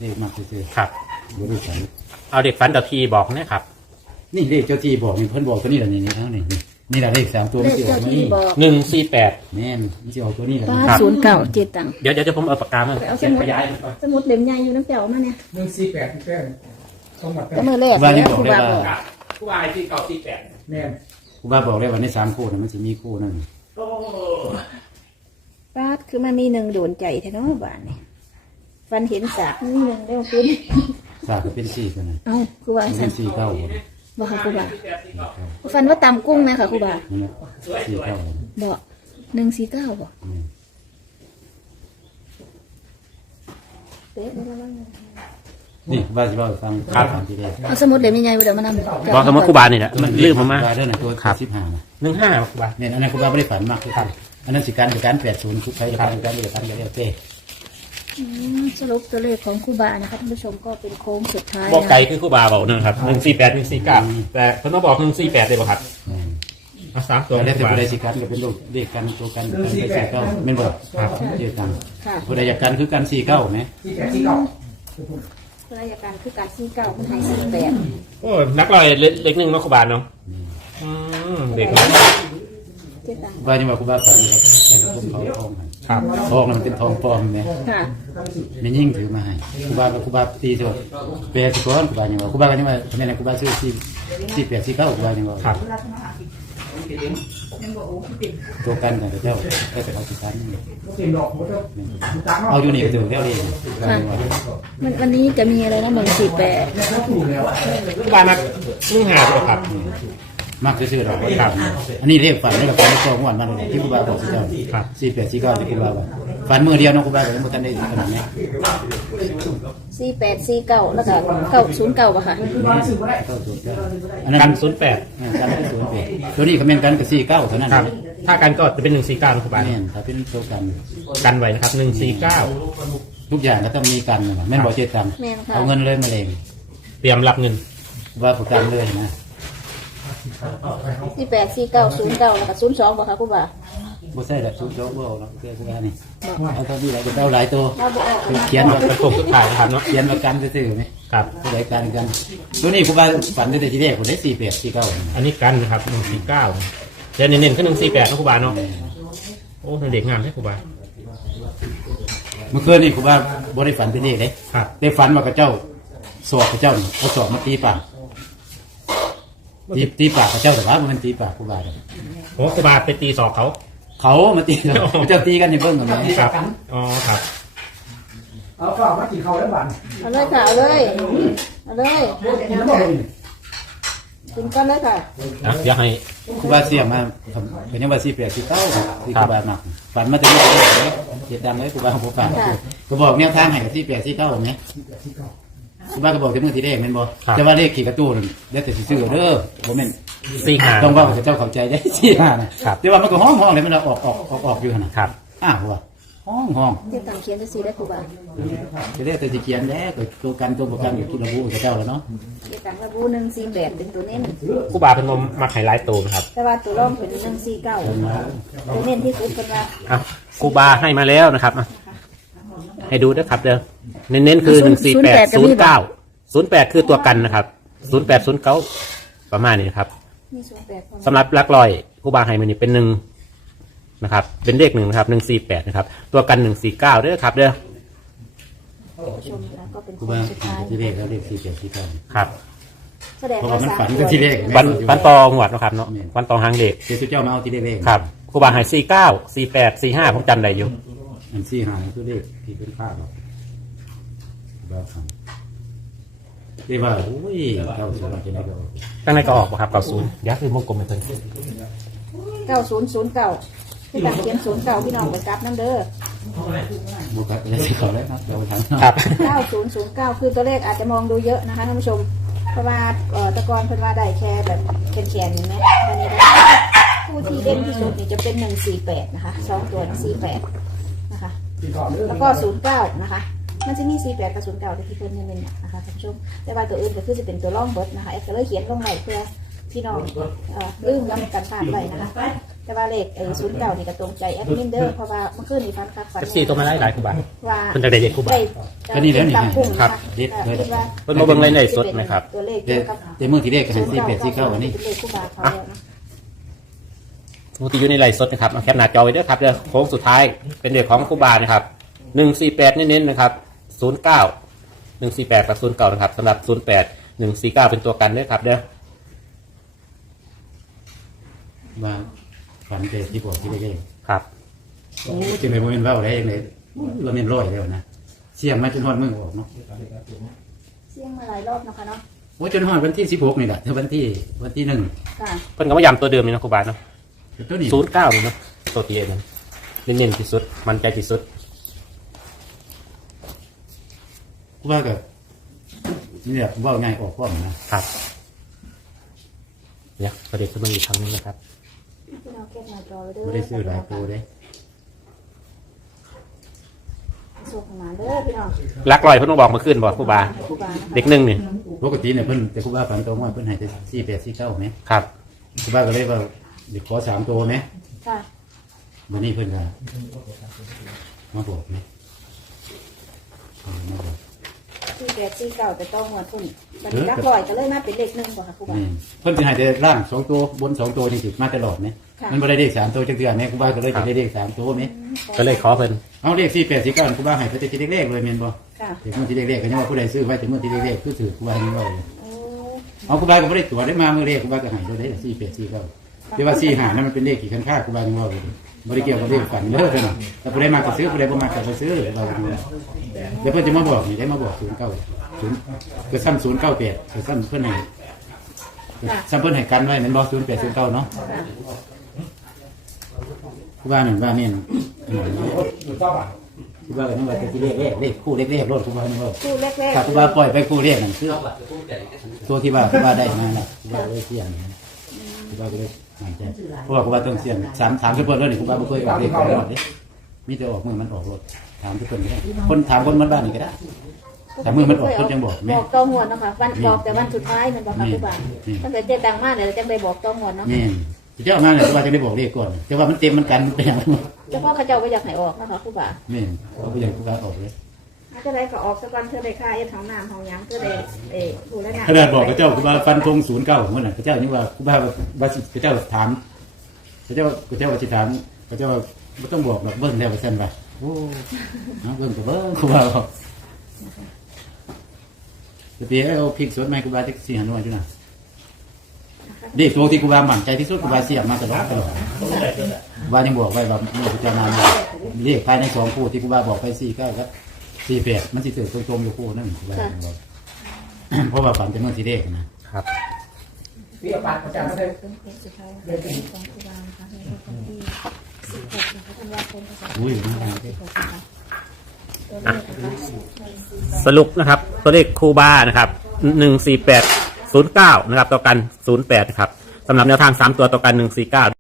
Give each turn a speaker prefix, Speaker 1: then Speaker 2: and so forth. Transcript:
Speaker 1: เลขมากซื่อ
Speaker 2: ครับ
Speaker 1: บ่ได้ฝัน
Speaker 2: เอาเด็กฝันต่อทีบอกนะครับ
Speaker 1: นี่เลขเจ้าที่บอกนี่เพิ่นบอกตัวนี้แหละนี่ทั้งนี่แหละเลข3ตัว
Speaker 3: เล
Speaker 1: มัน
Speaker 3: ข
Speaker 1: สิออ
Speaker 3: เจ้าก
Speaker 1: มา
Speaker 3: ที่
Speaker 1: นี่
Speaker 3: บอก
Speaker 2: 148
Speaker 1: แม่นมันสิออกตัวนี้แหละ
Speaker 3: ป้า09เจ็ดตังค์
Speaker 2: เดี๋ยวผมเอาปากกามา
Speaker 3: ไปเอาส
Speaker 2: เขียน
Speaker 3: มุด
Speaker 2: ขยายมันก่อน
Speaker 3: สมุดเล่มใหญ่อยู่น้ำเปล่ามาเนี่ย
Speaker 4: 148พี่แป้งต้องมา
Speaker 3: ก็มือแรก
Speaker 1: ว่านี่
Speaker 3: แล้ว
Speaker 1: บอก
Speaker 3: ครู
Speaker 1: ได้
Speaker 3: บา
Speaker 1: ว่า
Speaker 3: บอก
Speaker 2: ผู้วายที่เก่าที่8
Speaker 4: แม่น
Speaker 1: ครูบาบอกได้ว่าใน3คู่น่ะมันสิมีคู่นึง
Speaker 2: โอ้
Speaker 3: ป้าคือมันมีหนึ่งโดนใจแท้เนาะบ้านนี่ฟันเห็นสากมีหนึ่งได้มาคุณ
Speaker 1: สากก็เป็น4ตัวนั้น
Speaker 3: เอ้าครูบา
Speaker 1: มัน
Speaker 3: สั่
Speaker 1: เป็น น4 9บ่
Speaker 3: บอกค่ะครูบาฟันว่าตำกุ้งนะค่ะครูบา
Speaker 1: นั่นแหละ4 9
Speaker 3: บอก149บอกเป๊ะเลยว่า
Speaker 1: นี่ว่าสิว่าฟังฟังที่แรก
Speaker 3: เอาสมุดเล่มใหญ่ๆเดี๋ยวมานำ
Speaker 2: บอกคำว่าครูบาเนี่ยแหละมันลืมมา
Speaker 1: ว่าเด้อน่ะตัว15น่ะ
Speaker 2: 15ครูบา
Speaker 1: เนี่ยอันนั้นครูบาบ่ได้ฝันมากคือกันอันนั้นสิการ80คือใครจะการก็แล้วแต่
Speaker 3: สรุปตัวเลขของครูบานะคะท่านผู้ชมก็เป็นโค้งสุดท้าย
Speaker 2: บอก
Speaker 3: นะ
Speaker 2: ไก่คือครูบาบอกนะครับ148 149แต่เพิ่นต้องบอก148เลยบ่ครับเอา3ตัว
Speaker 1: แล้ว
Speaker 2: ครู
Speaker 1: แต่
Speaker 2: บา
Speaker 1: ผู้ใดสิกันก็เป็นลูกเลขกันตัวกันกันไป49แม่นบ่ครับเจอกัน
Speaker 3: ค่ะ
Speaker 1: ผู้ใดอยากกันคือกัน49แหม
Speaker 4: 48
Speaker 3: รายการคือการซื้อเก่าคนไทยซื้อแปด
Speaker 2: โอ้นักลอยเล็กนึงเนาะครูบาเนาะเด็กนะ
Speaker 3: เจ๊ตัง
Speaker 1: ว่าจังว่าครูบาฝันครับให้คนเขาทองให้
Speaker 2: ครับ
Speaker 1: ทองมันเป็นทองปลอมแหม
Speaker 3: ค่ะ
Speaker 1: แม่ยิ่งถือมาให้ครูบาตีตัวแปดก่อนครูบาจังว่าครูบาก็จังว่าแม่นครูบาซื้อ48 49ครูบาจังว่า
Speaker 2: ครับ
Speaker 1: ตัวกันกับเจ้าก็จะเอาสิกัน
Speaker 4: เป็นดอกหมดแล้วจัง
Speaker 1: เอาอยู่นี่ก็ถือแล้วเลย
Speaker 3: วันนี้จะมีอะไรนะ148
Speaker 4: แล้วถูกแล้ว
Speaker 2: ครูบานัก1-5ตัวครับ
Speaker 1: มากซื่อๆเราครับอันนี้เรียกฝันนี่ก็ฝันในช่วงวันมาเลยที่ครูบาบอกสิเจ้า
Speaker 2: ครับ
Speaker 1: 48 49ที่ครูบาว่าฝันมื้อเดียวเนาะครูบาก็ยังบ่ทันได้ขนาดนี้
Speaker 3: 4849แล้วก็909ป่ะค่ะ
Speaker 1: เข้าตัวเจ้าอันนั้น
Speaker 2: กั
Speaker 1: กัน น
Speaker 2: 08
Speaker 1: เป็น08ตัวนี้ก็แม่นกันกับ49เท่านั้น
Speaker 2: ครับ ถ้ากันก็จะเป็น149นะครูบา
Speaker 1: แม่นถ้าเป็นตัวกัน
Speaker 2: กันไว้นะครับ149
Speaker 1: ทุกอย่างก็ต้องมีกันนะแม่นบ่เจ็ดตังค์
Speaker 3: แม่นค่ะ
Speaker 1: เอาเงินเลยมาเลย
Speaker 2: เตรียมรับเงิน
Speaker 1: ว่าประกันเลยนะ
Speaker 3: 484909แล้วก็02ป่ะค่ะครูบา
Speaker 1: บ่ใช่ละทุกโจ๊กบ่เอาหรอกเพื่อคือนี่เอาเท่านี้แหละก็เอาหลายตัว
Speaker 3: เราบ่ออกนะ
Speaker 1: เขียนว่า
Speaker 2: เป็นโคกสุดท้ายนะครับเนาะ
Speaker 1: เขียนว่ากันซื่อๆไหม
Speaker 2: ครับ
Speaker 1: ผู้ใดกันกันตัวนี้ครูบาฝันตั้งแต่ทีแรกผมได้48 49
Speaker 2: อันนี้กันนะครับ149เดี๋ยวเน้นๆขึ้น148นะครูบาเนาะโอ้เด็กงามใช่ครูบา
Speaker 1: เมื่อคืนนี่ครูบาบ่ได้ฝันเป็นเลขเด้
Speaker 2: ครับ
Speaker 1: ได้ฝันว่ากับเจ้าสอบกับเจ้านี่เอาสอบมาตีปากตีปากกับเจ้าแต่ว่ามันตีปากครูบาเด้อ
Speaker 2: โอ้ครูบาไปตีศอกเขา
Speaker 1: เขามาตีกันเจ้าตีกันในเบิ่งกันไหม
Speaker 2: ครับอ๋อครับ
Speaker 4: เอาข้าวมากินข้าวแล้วบ้าน
Speaker 3: เอาเลยค่ะเอาเลยเอาเลย
Speaker 4: กินแล้วบ่เลย
Speaker 3: กินก่อนเลยค่ะ
Speaker 2: นะเดี๋ยวให้
Speaker 1: ครูบาเสียมาเป็นยังว่า48 49ที่ครูบามักฝันมาแต่เมื่อเจ็ดดังเลยครูบาบ่ฝันก็บอกแนวทางให้กับ48 49ไหมครูบาก็บอกแต่เมื่อทีแรกแม่นบ่แต่ว่าเลขขี่กระตู้นั่นแล้วแต่สิซื้อเด้อบ่แม่น
Speaker 2: 45
Speaker 1: ต้องว่าเจ้าเข้าใจได้สินะครับ แต่ว่ามันก็ห้องเลยมันออกอยู่หั่นน่ะ
Speaker 2: ครับ
Speaker 1: อ้าวว่ะห้อง
Speaker 3: เจ๊ตังเขียนจะซื้อได้ครูบา
Speaker 1: จะได้แต่สิเขียนแล้วก็ตัวกันตัวประกันอยู่ที่ระบุกับเจ้าแล้วเนาะ
Speaker 3: เจ๊ตังระบุ148เป็นตัวเน้น
Speaker 2: ครูบาเป็นนมมาไฮไลท์โตนะครับ
Speaker 3: แต่ว่าตัวร่องเป็น149ตัวเน้นที่สุดเป็นว่า
Speaker 2: อ่ะครูบาให้มาแล้วนะครับอ่ะให้ดูด้วยครับเด้อเน้นๆคือ148 08คือตัวกันนะครับ0809ประมาณนี้นะครับ
Speaker 3: มี08
Speaker 2: สำหรับหลักร้อยครูบาให้มานี่เป็น1นะครับเป็นเลข1นะครับ148นะครับตัวกัน149เด้อครับเด้อ
Speaker 3: ชมแล้วก็เป็น
Speaker 1: ครู
Speaker 3: คน
Speaker 1: บา
Speaker 3: สุดท้าย
Speaker 1: ที่เลขแล้วเลข48 49
Speaker 2: ครับ
Speaker 3: แสดง
Speaker 1: เพราะ
Speaker 3: ว่า
Speaker 1: ว่ามัน
Speaker 3: สาม
Speaker 1: ฝัน
Speaker 3: ตั
Speaker 1: ก็
Speaker 3: ว
Speaker 1: ที่เลข
Speaker 2: วันต่อหวดนะครับเนาะวันต่อหางเด็ก
Speaker 1: เจ้าเจ้ามาเอาที่เลข
Speaker 2: ครับครูบาให้49 48 45ผมจำได้อยู่
Speaker 1: อัน4 5คือเลขที่เป็นค่าหรอกบาฟังเรียกว่าโอ้ยเจ้าสวยจังได๋ก็
Speaker 2: ตั้งในก็ออกบ่ครับ90ยักษ์คือวงกลมไปเพิ่น
Speaker 3: 9009ที่ตังเขียน09พี่น้องไปกลับน้ำเด้อ
Speaker 1: บ่ครับจะสิเข้าแล้วครับเดี๋ยวทาง
Speaker 2: ครับ
Speaker 3: 9009คือตัวเลขอาจจะมองดูเยอะนะคะท่านผู้ชมเพราะว่าแตะกอนเพิ่นว่าได้แค่แบบแขนๆอย่างนี้อันนี้นะผู้ที่เด่นที่สุดนี่จะเป็น148นะคะ2ตัว48นะคะ
Speaker 4: กินข้าวเด้อ
Speaker 3: แล้วก็09นะคะมันจะมี48กับ09ที่เพิ่นเน้นๆนะคะท่านผู้ชมแต่ว่าตัวอื่นก็คือจะเป็นตัวร่องเบิดนะคะแอดก็เลยเขียนลงไว้เพื่อพี่น้องลืมแล้วกันพลาดไว้นะคะแต่ว่าเลข09นี่ก็ตรงใจแอดมินเด้อเพราะว่าเมื่อคืนนี่ฟันคักฟัน
Speaker 2: เอฟซีตัวมาหลายครูบา
Speaker 3: ว่า
Speaker 2: เพิ่นจะได้เด็กครูบา
Speaker 1: ก็นี่แล้วนี่
Speaker 2: ครับ
Speaker 1: เด็ดเลย
Speaker 2: เพิ่นมาเบิ่งในสดนะครับ
Speaker 3: ตัวเลข
Speaker 1: แต่
Speaker 3: เกี่ยวกับ
Speaker 1: แต่เมื่อที่แรกก็ให้4849อันนี้
Speaker 3: เป็นเลขคู่บาเขาแล้วนะ
Speaker 2: ผู้ที่อยู่ในไลฟ์สดนะครับเอาแคปหน้าจอไว้ด้วยครับเดี๋ยวโค้งสุดท้ายเป็นเด็กของครูบานะครับ148เน้นๆนะครับ09 148กับ09นะครับสำหรับ08 149เป็นตัวกันด้วยครับเด้อ
Speaker 1: ว่าฝันแต่ที่บอกที่แรก
Speaker 2: ครับ
Speaker 1: โอ้จังได๋บ่แม่นเว้าได้จังได๋เราแม่นร้อยแล้วนะเสียงมาจนฮอดมือออกเนาะ
Speaker 3: เสี่ยงมาหลายรอบนะคะเนาะ
Speaker 1: โอ้จนฮอดวันที่16นี่แหละถึงวันที่
Speaker 3: ค่ะ
Speaker 2: เพิ่นก็มาย้ำตัวเดิมนี่นะครูบาเนาะ
Speaker 1: 1ตัวนี้
Speaker 2: 09นี่เนาะตัวที่เองเน้นๆที่สุดมั่นใจที่สุด
Speaker 1: ว่าก็เนี่ยเว้าง่ายออกพร้อมนะครับ
Speaker 2: เนี่ยประเด็นขึ้นมาอีกครั้งหนึงนะครับ
Speaker 3: พี่น้องเก็บหน้าจอไว้เด้อ
Speaker 1: บ่ได้ซื้อหลายตัวเด้
Speaker 3: ส่งมาเด้อพี่น้อง
Speaker 2: ลักลอยเพิ่นมาบอกเมื่อคืนบอกครูบา
Speaker 3: คู่บานะคะ
Speaker 2: เด็กหนึ่งนี่
Speaker 1: ปกติเนี่ยเพิ่นแต่ครูบาฝันตรงว่าเพิ่นให้แต่4849แหม
Speaker 2: ครับ
Speaker 1: ครูบาก็เลยว่าเดี๋ยวขอ3ตัวแหม
Speaker 3: ค่ะ
Speaker 1: มื้อนี้เพิ่นก็มาบอกแหมมาบอก
Speaker 3: 4849ไปต้องหัวทุ่นบัดนี้รักร้อยก็เลยมาเป็นเลข1บ่ค่ะคู่บา
Speaker 1: นี่เพิ่นสิให้แต่ล่าง2ตัวบน2ตัวนี่สิมาตลอดแหม
Speaker 3: ค่ะ
Speaker 1: มันบ่ได้เลข3ตัวจังเทื่อแหมครูบาก็เลยจะได้เลข3ตัวแหม
Speaker 2: ก็เลยขอเพิ่น
Speaker 1: เอาเลข4849ครูบาให้ไปแต่ที่เลขๆเลยแม่นบ่
Speaker 3: ค่ะ
Speaker 1: เด็กมื้อที่เลขๆก็ยังว่าผู้ใดซื้อไว้แต่มื้อที่เลขๆคือถือครูบาให้ไว้
Speaker 3: โอ้
Speaker 1: เอาครูบาก็บ่ได้ตรวจได้มามื้อเลขครูบาก็ให้ได้4849แต่ว่า45นั้นมันเป็นเลขกี่คันค่าครูบายังว่าอยู่บ่ได้เกี่ยวกับเลขฝันเด้อเพิ่นน่ะแต่ผู้ใดมาก็ซื้อผู้ใดบ่มาก็บ่ซื้อเราก็ดูเดี๋ยวเพิ่นจะมาบอกนี่ได้มาบอก09ก็ซ้ำ098ก็ซ้ำเพิ่นให้ซ้ำเพิ่นให้กันไว้แม่นบ่0809เนาะ
Speaker 3: ค่ะ
Speaker 1: ครูบานั่นว่าแม่น
Speaker 4: ถูกต้องป่ะ
Speaker 1: ครูบาก็ยังว่าแต่ที่เลขคู่เลขๆรถครูบานี่ว่า
Speaker 3: คู่แรก
Speaker 1: ถ้าครูบาปล่อยไปคู่เลขนั่นคือตัวที่ว่าครูบาได้มาน่ะครูบาเลยเสี่ยงนะครูบาก็เลยหายใจเพราะว่าครูบาต้องเสี่ยงถามทุกคนเลยนี่ครูบาบ่เคยออกเลขก่อนรถเด้มีแต่ออกมือมันออกรถถามทุกคนก็ได้คนถามคนบ้านนี่ก็ได้ แต่มือมันออกเพิ่นยังบอกแม่
Speaker 3: บอกต้องหัวเนาะค่ะวันบอกแต่วันสุดท้ายมันบอกค่ะคู่บา
Speaker 1: นี่
Speaker 3: ตั้งแต่เจ๊ตังมาเนี่ยเราจะไปบอกต้องหัวเนาะ
Speaker 1: นี่เจ้ามาเนี่ยครูบาจะได้บอกเลขก่อนแต่ว่ามันเต็มมันกันมันเป็นอย่างนั้น
Speaker 3: เฉพาะเขาเจ้าก็อยากให้ออกนะคะคู่บา
Speaker 1: นี่เขาไปอย่างครูบาออกเลย
Speaker 3: อาจจะได้ก็ออกสักวันเธอได้ค่าเอ็ดของน้ำของหยังเธอได้ผู้แล้วนะ
Speaker 1: ขนาดบอกกับเจ้าครูบาฟันธง09ของมันน่ะพระเจ้านี่ว่าครูบาว่าสิพระเจ้าถามพระเจ้าว่าสิถามพระเจ้าบ่ต้องบอกหรอกเบิ่งแล้วว่าซั่นว่าโอ้เบิ่งก็เบิ่งครูบาบอกแต่ปีเอาพริกสดมาให้ครูบาจัก4-5หน่วยอยู่น่ะเด็กตัวที่ครูบามั่นใจที่สุดครูบาเสียบมาตลอดครูบายังบอกไว้ว่าเมื่อพิจารณามาเลขภายใน2คู่ที่ครูบาบอกไป49ครับ48มันสิถือตรงๆอยู่คู่นึงครูบาบอก เพราะว่าฝันเป็นเมื่อที่เลขนะครับ
Speaker 4: เรียกปัดประจำไม่ได้
Speaker 3: เป็นเพจสุดท้ายของคู่บานะคะในวันที่16นะคะธันวาคม2566
Speaker 1: อุ้ย
Speaker 3: นะคะตัวเลขนะคะ
Speaker 2: สรุปนะครับตัวเลขครูบานะครับ14809นะครับต่อกัน08นะครับสำหรับแนวทาง3ตัวต่อกัน149